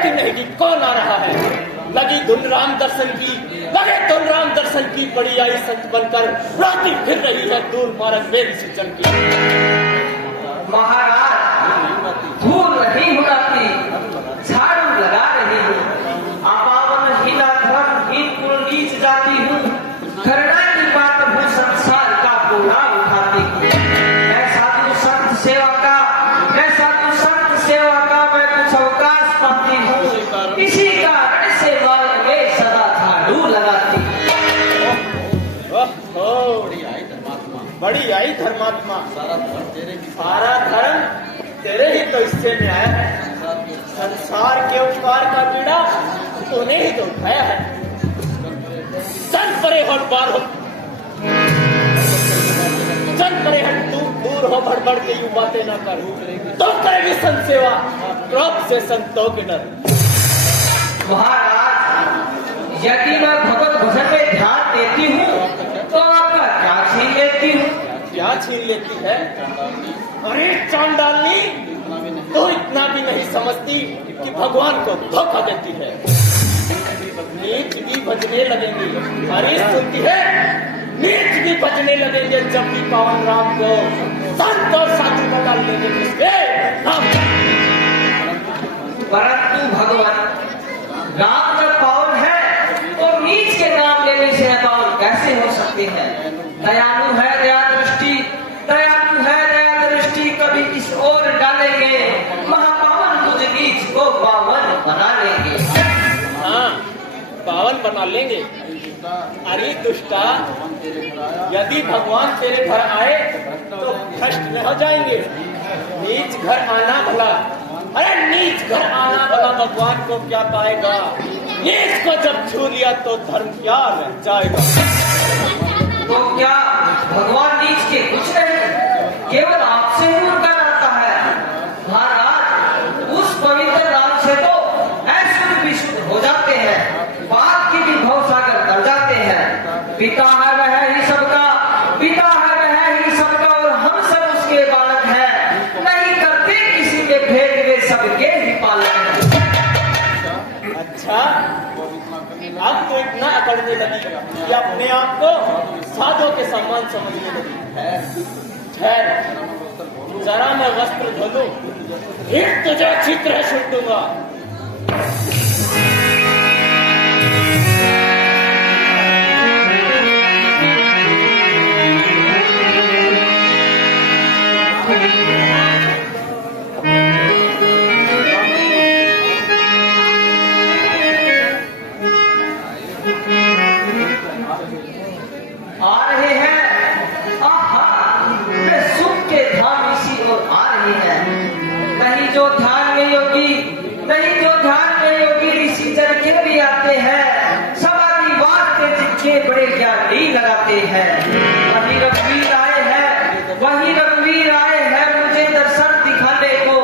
देखती नहीं कि कौन आ रहा है। लगी धुन राम दर्शन की, लगे धुन राम दर्शन की, बड़ी आई संत बनकर राती फिर रही है दूर मार्ग मेरी सिंचन की। महाराज धूल नहीं उड़ाती, झाड़ू लगा रही हूँ, अपावन हिला धर्म हीन कुल नीच जाती हूँ, करुणा की बात हूँ संसार का बोझा उठाती हूँ। मैं साधु संत सेवा का, मैं साधु संत सेवा का मैं कुछ अवकाश पाती हूँ, इसी कारण से मार्ग में सदा झाड़ू लगाती हूँ। बड़ी आई धर्मात्मा, सारा धर्म तेरे ही तो हिस्से में आया है। संसार के उपकार का बीड़ा तूने ही तो उठाया है। सन परे हट बार हो, सन परे हट, तू दूर हो, भड़बड़ के यूं बातें ना कर, तो करेगी संत सेवा क्रोध से संतों के डर। महाराज यदि मैं भगवत भजन में ध्यान देती हूँ तो आपका क्या छीन लेती हूँ? क्या छीन लेती है? अरे चांडालनी, तो इतना भी नहीं समझती कि भगवान को धोखा देती है। नीच भी बजने लगेंगे, अरे सुनती है, नीच भी बजने लगेंगे जब भी पावन राम को संत और साधु बना लेंगे किसके नाम। परंतु भगवान राम जब पावन है तो नीच के नाम लेने से पावन कैसे हो सकते हैं? दयालु है दया दृष्टि, दयालु है दया दृष्टि, कभी इस ओर डालेंगे, महापावन तुझ नीच को पावन बना लेंगे। हाँ, पावन बना लेंगे। अरे दुष्टा, यदि भगवान तेरे घर आए तो भ्रष्ट न हो जाएंगे। नीच घर आना भला, अरे नीच घर आना भला भगवान को क्या पाएगा? नीच को जब छू लिया तो धर्म क्या रह जाएगा? तो क्या भगवान नीच के कुछ नहीं, केवल आपसे ही उनका नाता है। महाराज उस पवित्र राम से तो ऐसे भी शुद्ध हो जाते हैं, पाप की भी भवसागर कर जाते हैं। पिता है वह ही सबका, पिता है वह ही सबका, और हम सब उसके बालक हैं, नहीं करते किसी के भेद, वे सबके ही पालक हैं। अच्छा, अब तो इतना अकड़ने लगी कि अपने आप को साधुओं के समान समझने लगी। ठहर, जरा मैं वस्त्र धो लूं, फिर तुझे अच्छी तरह सुन दूंगा। आ रहे हैं, आहा, वे सुख के धाम इसी ओर आ रहे हैं। नहीं जो ध्यान में योगी, नहीं जो ध्यान में योगी, ऋषि जन के भी आते हैं। समाधि वास्ते जिनके बड़े ज्ञानी लगाते हैं। वही रघुवीर आए हैं, वही रघुवीर आए हैं मुझे दर्शन दिखाने को।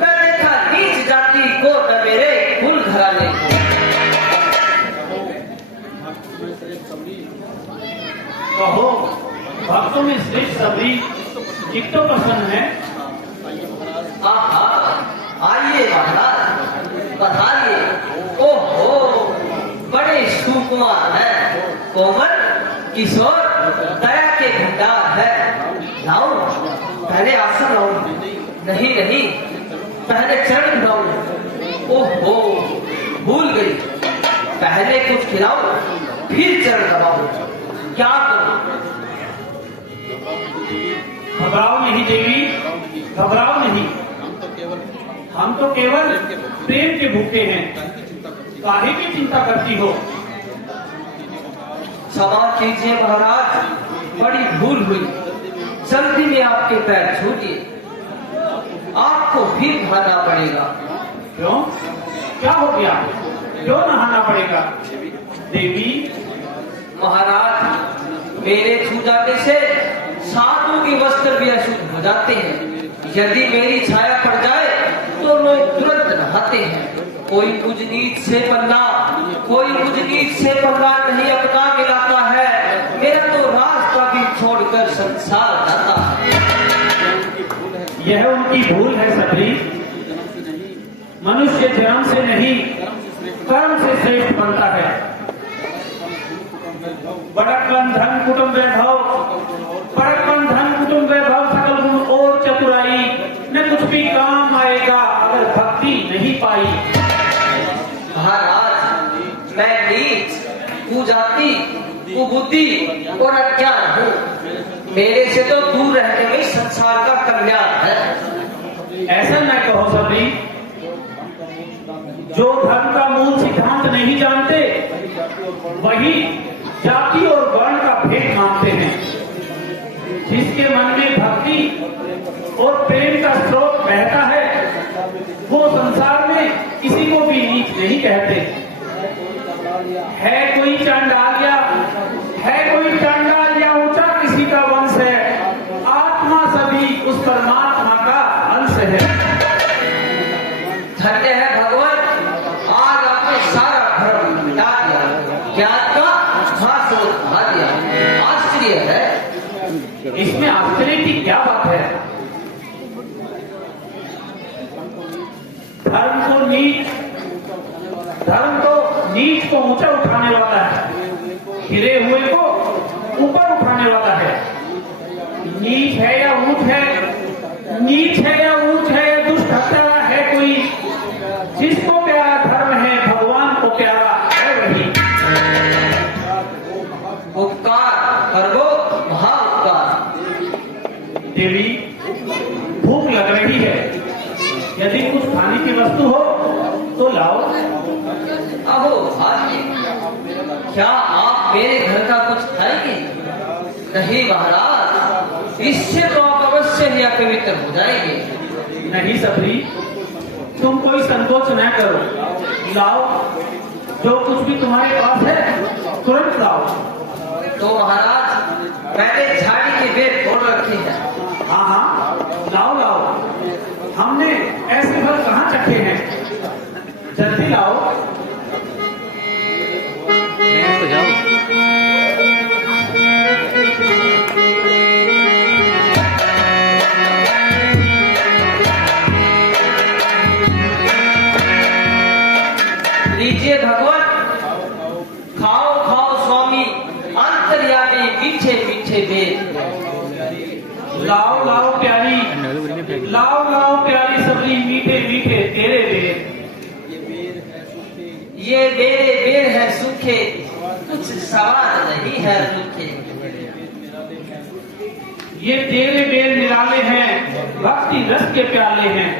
मैं देखा नीच जाति को न मेरे कुल घराने को। कहो भक्तों में श्रेष्ठ सबरी चित्तो प्रसन्न है। आइए महाराज, बताइए। ओहो, बड़े सुकुमार हैं, कोमल किशोर, दया के भंडार है। लाओ पहले आसन लाओ, नहीं नहीं पहले चरण लाओ। ओहो भूल गई, पहले कुछ खिलाओ फिर चरण दबाओ। क्या करूं? घबराओ नहीं देवी, घबराओ नहीं, हम तो केवल प्रेम के भूखे हैं, काहे की चिंता करती हो? क्षमा कीजिए महाराज, बड़ी भूल हुई, जल्दी में आपके पैर छूटिए, आपको भी नहाना पड़ेगा। क्यों, क्या हो गया? क्यों नहाना पड़ेगा देवी? महाराज मेरे छू जाने से साधु के वस्त्र भी अशुद्ध हो जाते हैं। यदि मेरी छाया पड़ जाए तो लोग तुरंत नहाते हैं। कोई मुझ नीच से पल्ला, कोई मुझ नीच से पल्ला नहीं अपना मिलाता है। मेरा तो रास्ता भी छोड़कर संसार जाता है। यह उनकी भूल है सबरी। मनुष्य जन्म से नहीं कर्म से श्रेष्ठ बनता है। बड़कपन धन कुटुंब वैभव, बड़कपन धन कुटुंब वैभव सकल गुण और चतुराई न कुछ भी काम आएगा अगर भक्ति नहीं पाई। महाराज, मैं नीच, कुजाति, कुबुद्धि और अज्ञान हूँ। मेरे से तो दूर रहने में संसार का कल्याण है। ऐसा न कहो सबरी, जो धर्म का मूल सिद्धांत नहीं जानते वही जाति और वर्ण का भेद मानते हैं। जिसके मन में भक्ति और प्रेम का स्रोत बहता है वो संसार में किसी को भी नीच नहीं कहते। है कोई चांडाल या ऊंचा किसी का वंश है, आत्मा सभी उस परमात्मा का अंश है। धन्य है भगवान, आज आपने सारा धर्म मिटा दिया, ज्ञान का घास उठा दिया। आश्चर्य है। इसमें आश्चर्य की क्या बात है? धर्म तो नीच को ऊंचा उठाने वाला है, गिरे हुए को ऊपर उठाने वाला है। नीच है या ऊंच है, या दुष्ट हत्यारा है कोई, जिसको प्यारा धर्म है भगवान को प्यारा है वही। उपकार कर वो महाउपकार। देवी, भूख लग रही है, यदि कुछ खाने की वस्तु हो तो लाओ। अहो भाग्य, क्या आप मेरे घर का कुछ खाएंगे? नहीं महाराज, इससे तो आप अवश्य ही अपवित्र हो जाएंगे। नहीं सबरी, तुम कोई संकोच न करो, लाओ जो कुछ भी तुम्हारे पास है तुरंत लाओ। तो महाराज, मैंने झाड़ी के बेर तोड़ रखे हैं। हाँ, लाओ, हमने ऐसे फल कहाँ चखे हैं, जल्दी लाओ। तो जाओ। लीजिए भगवान, खाओ स्वामी, अंतर्यामी मीठे मीठे बेर। लाओ प्यारी सबरी, मीठे मीठे तेरे बेर। ये मेरे बेर है सूखे, कुछ सवाल नहीं है रूखे। ये तेरे बेर निराले हैं, भक्ति रस के प्याले हैं।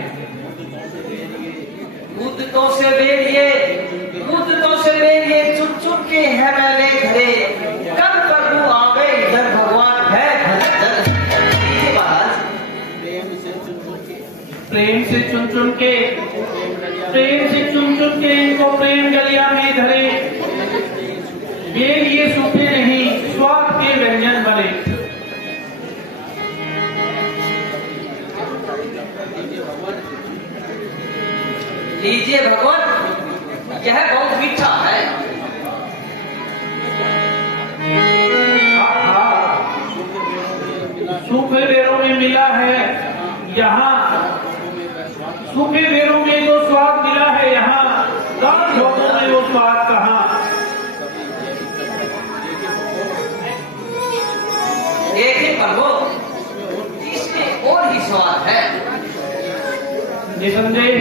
कूदकों से बेर ये चुन के है मैंने घरे। कब प्रभु आ गए इधर, भगवान है भजन। प्रेम से चुन चुन के इनको प्रेम गलिया में धरे। बेर ये सूखे नहीं, स्वाद के व्यंजन बने। लीजिए भगवान, यह बहुत मीठा है। सूखे बेरों में मिला है यहाँ, सूखे बेरों में जो स्वाद मिला है यहाँ, दाल भोगों में वो स्वाद कहाँ। लेकिन प्रभु, इसमें और ही स्वाद है। निसंदेह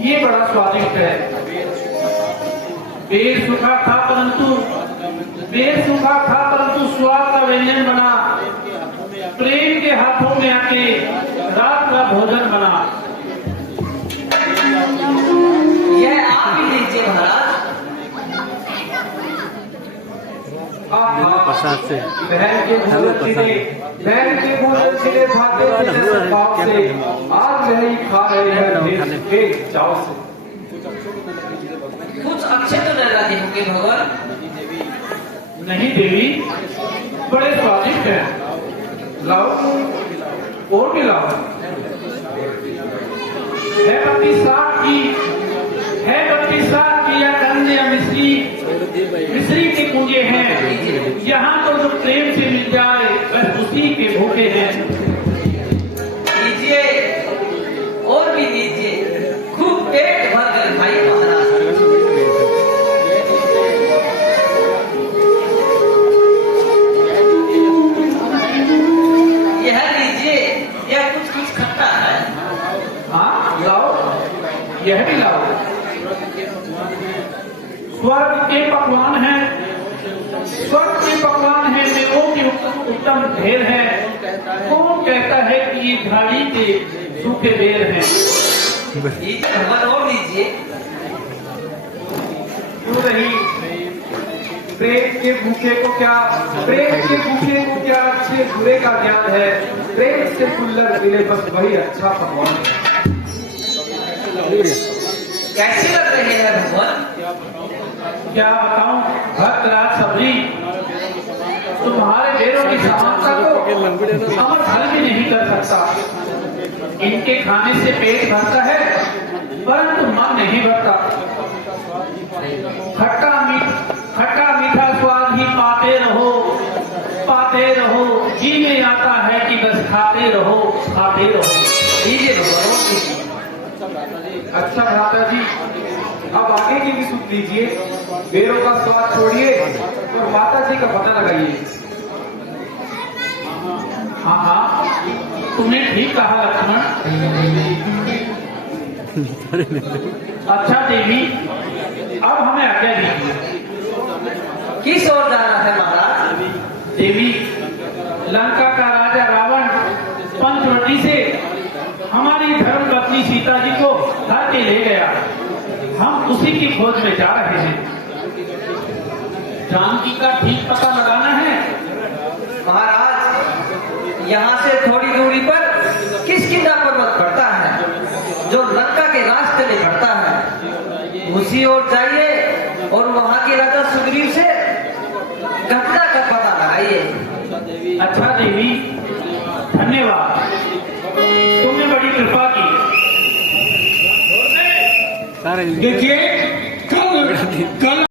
ये बड़ा स्वादिष्ट है। बेर सूखा था परंतु स्वाद का व्यंजन बना। प्रेम के हाथों में आके रात का भोजन बना। यह आप ही लीजिए महाराज। प्रसाद से बहन के भोजन सिले भाते जैसे भाव से आज नहीं खा रहे हैं भेद चाव से। कुछ अच्छे तो नहीं लगे होंगे भगवान? नहीं देवी, बड़े स्वादिष्ट हैं। लाओ और भी लाओ। है पत्ती साग की या कंद या मिश्री के पूजे हैं। यहाँ तो जो प्रेम से मिल जाए बस उसी के भूखे हैं। यह भी लाओ। स्वर्ग के पकवान हैं, स्वर्ग के पकवान हैं, मेवों के उत्तम ढेर है। कौन कहता है कि ये झाड़ी के सूखे बेर हैं? लीजिए भगवान और लीजिए। क्यों नहीं? प्रेम के भूखे को क्या, प्रेम के भूखे को क्या अच्छे बुरे का ज्ञान है। प्रेम से कुल्लर मिले बस वही अच्छा पकवान है। कैसे लग रहे हैं भगवान? क्या बताऊं भक्तराज सबरी, तुम्हारे बेरों की समानता को अमर फल भी नहीं कर सकता। इनके खाने से पेट भरता है परंतु मन नहीं भरता। खट्टा मीठा स्वाद ही पाते रहो, पाते रहो। जी में आता है कि बस खाते रहो, खाते रहो। लीजिए भगवान और लीजिए। अच्छा भ्राता जी, अब आगे की भी सुन लीजिए। बेरों का स्वाद छोड़िए और माता जी का पता लगाइए। हाँ हाँ, तुमने ठीक कहा लक्ष्मण। अच्छा देवी, अब हमें आज्ञा दीजिए। किस ओर जाना है महाराज? देवी, लंका का राजा रावण पंचवटी से हमारी धर्म पत्नी सीता जी को धर के ले गया। हम उसी की खोज में जा रहे हैं। जानकी का ठीक पता लगाना है। महाराज, यहाँ से थोड़ी दूरी पर किष्किंधा पर्वत पड़ता है जो लंका के रास्ते में पड़ता है। उसी ओर जाइए और वहाँ के राजा सुग्रीव से घटना का पता लगाइए। अच्छा देवी, धन्यवाद, तुमने बड़ी कृपा की। देखिए कल